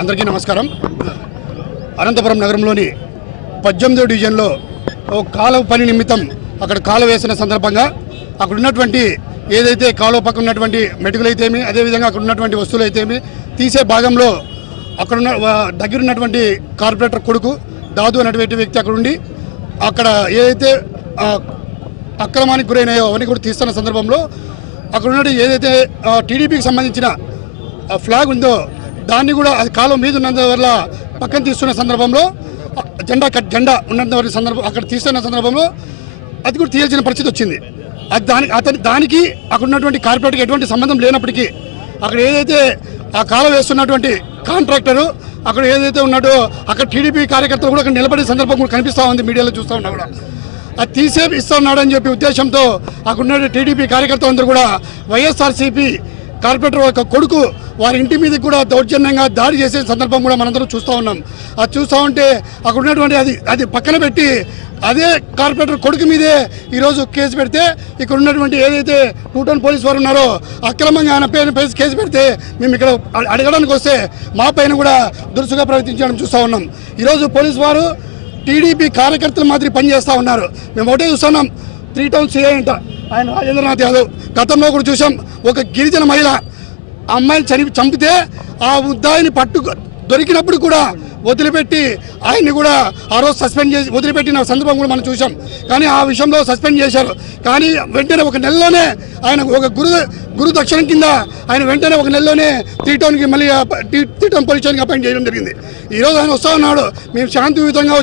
అందరికీ నమస్కారం. అనంతపురం నగరంలోని 18వ డివిజన్లో ఒక కాలువ పని నిమిత్తం అక్కడ కాలువ వేసిన సందర్భంగా అక్కడ ఉన్నటువంటి ఏదైతే కాలువ పక్కన ఉన్నటువంటి మెటుకులు అయితేమి, అదేవిధంగా అక్కడ ఉన్నటువంటి వస్తువులు అయితేమి తీసే భాగంలో అక్కడున్న దగ్గర ఉన్నటువంటి కార్పొరేటర్ కొడుకు దాదు అనేటువంటి వ్యక్తి అక్కడ ఉండి అక్కడ ఏదైతే అక్రమానికి గురైనాయో అవన్నీ కూడా తీస్తున్న సందర్భంలో అక్కడ ఉన్న ఏదైతే టీడీపీకి సంబంధించిన ఫ్లాగ్ ఉందో దాన్ని కూడా అది కాలువ మీద ఉన్నందువల్ల పక్కన తీస్తున్న సందర్భంలో జెండా ఉన్నంత సందర్భం అక్కడ తీస్తున్న సందర్భంలో అది కూడా తీయాల్సిన పరిస్థితి వచ్చింది. అది దానికి అక్కడ ఉన్నటువంటి కార్పొరేట్కి ఎటువంటి సంబంధం లేనప్పటికీ అక్కడ ఏదైతే ఆ కాలువ వేస్తున్నటువంటి కాంట్రాక్టరు అక్కడ ఏదైతే ఉన్నాడో అక్కడ టీడీపీ కార్యకర్తలు కూడా అక్కడ నిలబడే సందర్భం కూడా కనిపిస్తూ ఉంది, మీడియాలో చూస్తూ ఉన్నా కూడా అది తీసే ఇస్తున్నాడని చెప్పి ఉద్దేశంతో అక్కడ ఉన్న టీడీపీ కార్యకర్తలందరూ కూడా వైఎస్ఆర్సీపీ కార్పొరేటర్ యొక్క కొడుకు వారి ఇంటి మీద కూడా దౌర్జన్యంగా దాడి చేసే సందర్భం కూడా మనందరం చూస్తూ ఉన్నాం. అది చూస్తూ ఉంటే అక్కడ ఉన్నటువంటి అది పక్కన పెట్టి అదే కార్పొరేటర్ కొడుకు మీదే ఈరోజు కేసు పెడితే ఇక్కడ ఉన్నటువంటి ఏదైతే టూటౌన్ పోలీసు వారు ఉన్నారో అక్రమంగా ఆయన పైన కేసు పెడితే మేము ఇక్కడ అడగడానికి వస్తే మా పైన కూడా దురుసుగా ప్రవర్తించడం చూస్తూ ఉన్నాం. ఈరోజు పోలీసు వారు టీడీపీ కార్యకర్తల మాదిరి పనిచేస్తూ ఉన్నారు. మేము ఒకటే చూస్తున్నాం, 3 టౌన్ సిఐ అంట ఆయన రాజేంద్రనాథ్ యాదవ్. గతంలో కూడా చూసాం, ఒక గిరిజన మహిళ ఆ అమ్మాయిని చంపితే ఆ ముద్దాయిని దొరికినప్పుడు కూడా వదిలిపెట్టి ఆయన్ని కూడా ఆ రోజు సస్పెండ్ చేసి వదిలిపెట్టిన సందర్భం కూడా మనం చూసాం. కానీ ఆ విషయంలో సస్పెండ్ చేశారు. కానీ వెంటనే ఒక నెలలోనే ఆయన ఒక గురు దక్షిణం కింద ఆయన వెంటనే ఒక నెలలోనే 3 టౌన్కి మళ్ళీ 3 టౌన్ పోలీస్ స్టేషన్కి అపాయింట్ చేయడం జరిగింది. ఈరోజు ఆయన వస్తూ ఉన్నాడు, మేము శాంతియుతంగా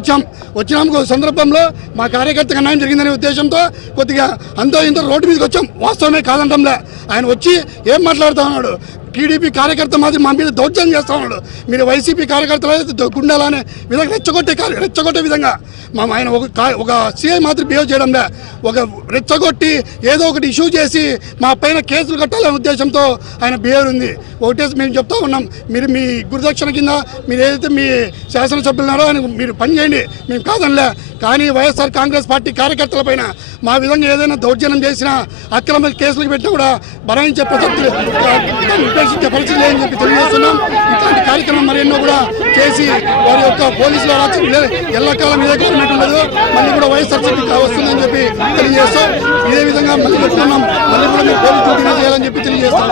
వచ్చినాము సందర్భంలో మా కార్యకర్తకు అన్యాయం జరిగిందనే ఉద్దేశంతో కొద్దిగా అంతో ఇంతో రోడ్డు మీదకి వచ్చాం. వాస్తవమే కాదంటంలే. ఆయన వచ్చి ఏం మాట్లాడుతూ ఉన్నాడు, టీడీపీ కార్యకర్త మాదిరి మా మీద దౌర్జన్యం చేస్తూ ఉన్నాడు. మీరు వైసీపీ కార్యకర్తలు గుండాలనే విధంగా రెచ్చగొట్టే విధంగా ఆయన ఒక సీఐ మాదిరి బిహేవ్ చేయడంలే, ఒక రెచ్చగొట్టి ఏదో ఒకటి ఇష్యూ చేసి మా పైన కేసులు కట్టాలనే ఉద్దేశంతో ఆయన బిహేవ్ ఉంది. ఒకటే మేము చెప్తా ఉన్నాం, మీరు మీ గురుదక్షిణ కింద మీరు ఏదైతే మీ శాసనసభ్యులు ఉన్నారో ఆయన మీరు పని చేయండి, మేము కాదనిలే. కానీ వైఎస్ఆర్ కాంగ్రెస్ పార్టీ కార్యకర్తల పైన మా విధంగా ఏదైనా దౌర్జన్యం చేసినా అక్రమ కేసులకు పెట్టినా కూడా బరాయించే ప్రసక్తులు ఉపేక్షించే పరిస్థితి లేదని చెప్పి తెలియజేస్తున్నాం. ఇట్లాంటి కార్యక్రమం మరెన్నో కూడా చేసి వారి యొక్క పోలీసుల ఎల్లకాలం ఇదే గవర్నమెంట్ ఉండదు, మళ్ళీ కూడా వైఎస్ఆర్సీపీ వస్తుందని చెప్పి తెలియజేస్తాం. ఇదే విధంగా మళ్ళీ చెప్తున్నాం, మళ్ళీ కూడా మీరు పోలీసు డ్యూటీ చేయాలని చెప్పి తెలియజేస్తాం.